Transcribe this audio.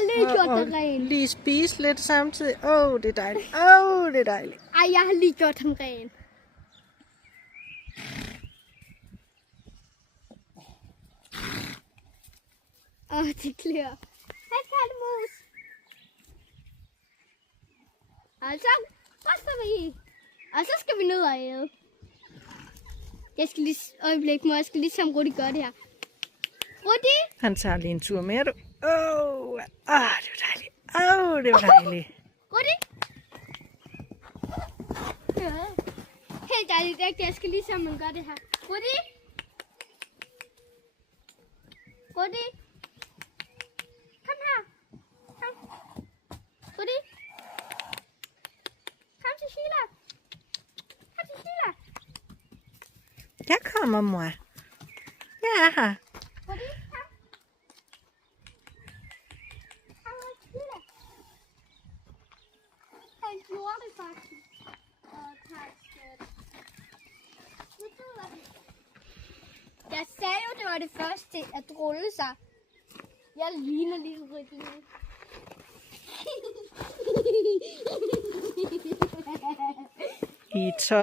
har lige gjort det rent. Lige spise lidt samtidig. Det er dejligt. Det er dejligt. Ej, jeg har lige gjort ham ren. Det klør. Hej, kattemus. Altså, ryster vi. Og så skal vi ned og æde. Jeg skal lige... Øjeblik, mor. Jeg skal lige se, om Rudi gør det her. Rudi? Han tager lige en tur med, du. Det var dejligt. Det var dejligt. Rudi? Ja. Helt dejligt. Jeg skal lige se, om man gør det her. Rudi? Rudi? Kom her. Kom. Rudi? Kom til Sheila. Kom til Sheila. Jeg kommer, mor. Jeg er her. Rudi, kom. Kom her til Sheila. Han gjorde det faktisk. Tak, skat. Jeg sagde jo, det var det første at rulle sig. Jeg ligner lige rigtig. I